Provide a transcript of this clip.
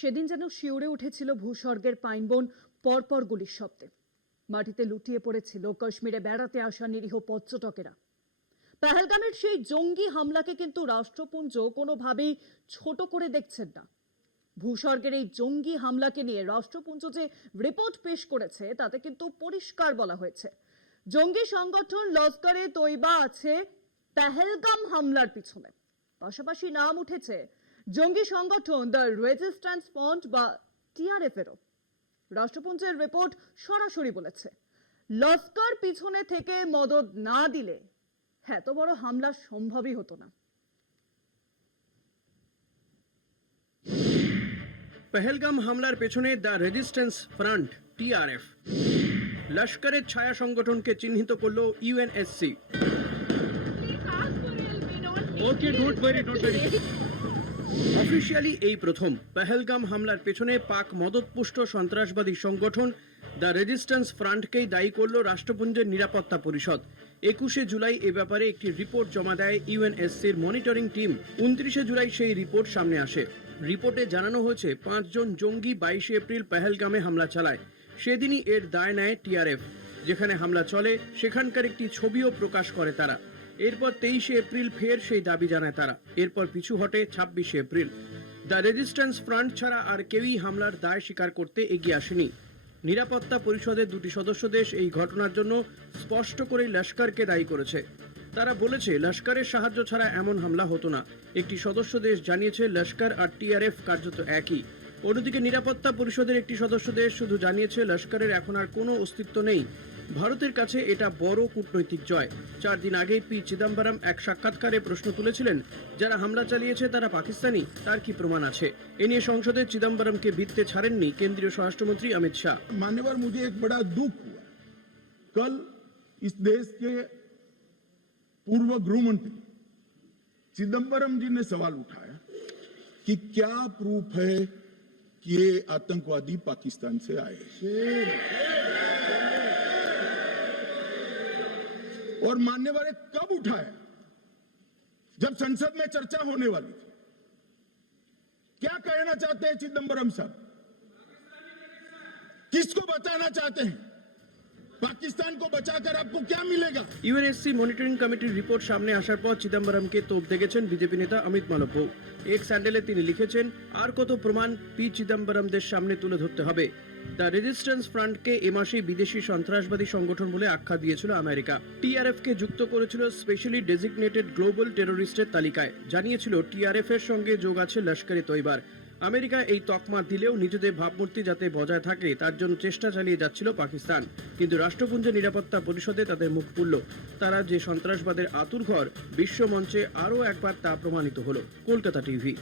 সেদিন যেন শিউরে উঠেছিল ভূস্বর্গের পাইনবন পরপর গুলির শব্দে। মাটিতে লুটিয়ে পড়েছিল কাশ্মীরে বেড়াতে আসা নিরীহ পর্যটকেরা। পেহেলগামের সেই জঙ্গি হামলাকে কিন্তু রাষ্ট্রপুঞ্জ কোনোভাবেই ছোট করে দেখছেন না। ভূস্বর্গের এই জঙ্গি হামলাকে নিয়ে রাষ্ট্রপুঞ্জ যে রিপোর্ট পেশ করেছে তাতে কিন্তু পরিষ্কার বলা হয়েছে, জঙ্গি সংগঠন লস্করে তৈবা আছে পেহেলগাম হামলার পিছনে। পাশাপাশি নাম উঠেছে জঙ্গি সংগঠন দ্য রেজিস্ট্যান্স ফ্রন্ট বা টিআরএফ এরও। রাষ্ট্রপুঞ্জের রিপোর্ট সরাসরি বলেছে, লস্কর পিছনে থেকে মদদ না দিলে এত বড় হামলা সম্ভবই হতো না। পেহেলগাম হামলার পেছনে দ্য রেজিস্ট্যান্স ফ্রন্ট টিআরএফ। লস্করের ছায়া সংগঠনকে চিহ্নিত করল ইউএনএসসি। অফিসিয়ালি এই প্রথম পেহেলগাম হামলার পেছনে পাক মদতপুষ্ট সন্ত্রাসবাদী সংগঠন দ্য রেজিস্ট্যান্স ফ্রন্টকেই দায়ী করল রাষ্ট্রপুঞ্জের নিরাপত্তা পরিষদ। 21শে জুলাই এ ব্যাপারে একটি রিপোর্ট জমা দেয় ইউএনএসসির মনিটরিং টিম। 29শে জুলাই সেই রিপোর্ট সামনে আসে। রিপোর্টে জানানো হয়েছে 5 জন জঙ্গি 22শে এপ্রিল পেহেলগামে হামলা চালায়। সেদিনই এর দায় নেয় টিআরএফ। যেখানে হামলা চলে সেখানকার একটি ছবিও প্রকাশ করে তারা। এরপর 23শে এপ্রিল ফের সেই দাবি জানায় তারা। এরপর পিছু হটে 26শে এপ্রিল। দ্য রেজিস্ট্যান্স ফ্রন্ট ছাড়া আর কেউই হামলার দায় স্বীকার করতে এগিয়ে আসেনি। নিরাপত্তা পরিষদের 2টি সদস্য দেশ এই ঘটনার জন্য স্পষ্ট করেই লস্করকে দায়ী করেছে। তারা বলেছে লস্করের সাহায্য ছাড়া এমন হামলা হতো না। একটি সদস্য দেশ জানিয়েছে লস্কর আর টিআরএফ কার্যত একই। অন্যদিকে নিরাপত্তা পরিষদের একটি সদস্য দেশ শুধু জানিয়েছে লস্করের এখন আর কোনো অস্তিত্ব নেই। ভারতের কাছে এটা বড় কূটনৈতিক জয়। 4 দিন আগেই পি চিদম্বরম এক সাক্ষাৎকারে প্রশ্ন তুলেছিলেন, যারা হামলা চালিয়েছে তারা পাকিস্তানি, তার কি প্রমাণ আছে? এ নিয়ে সংসদে চিদম্বরমকে ভিত্তে ছাড়েননি কেন্দ্রীয় স্বরাষ্ট্রমন্ত্রী অমিত শাহ। मान्यवर, मुझे एक बड़ा दुख हुआ। कल इस देश के पूर्व गृह मंत्री चिदम्बरम जी ने सवाल उठाया कि क्या प्रूफ है कि ये आतंकवादी पाकिस्तान से आए, और मान्यवर कब उठाया? जब संसद में चर्चा होने वाली थी। क्या कहना चाहते हैं चिदम्बरम साहब? किसको बचाना चाहते हैं? पाकिस्तान को बचाकर आपको क्या मिलेगा? ইউএনএসসি মনিটরিং কমিটির রিপোর্ট সামনে আসার পর চিদম্বরমকে তোপ দেখেছেন বিজেপি নেতা অমিত মালব্য। এক স্যান্ডেলে তিনি লিখেছেন, আর কত প্রমাণ পি চিদম্বরমদের সামনে তুলে ধরতে হবে। দ্য রেজিস্ট্যান্স ফ্রন্টকে এ মাসে বিদেশি সন্ত্রাসবাদী সংগঠন বলে আখ্যা দিয়েছিল আমেরিকা। টিআরএফ কে যুক্ত করেছিল স্পেশালি ডেজিগনেটেড গ্লোবাল টেররিস্টের তালিকায়। জানিয়েছিল টিআরএফ এর সঙ্গে যোগ আছে লস্করে তৈবার। আমেরিকা এই তকমা দিলেও নিজেদের ভাবমূর্তি যাতে বজায় থাকে তার জন্য চেষ্টা চালিয়ে যাচ্ছিল পাকিস্তান। কিন্তু রাষ্ট্রপুঞ্জের নিরাপত্তা পরিষদে তাদের মুখ খুলল। তারা যে সন্ত্রাসবাদের আতুরঘর, বিশ্বমঞ্চে আরও একবার তা প্রমাণিত হলো। কলকাতা টিভি।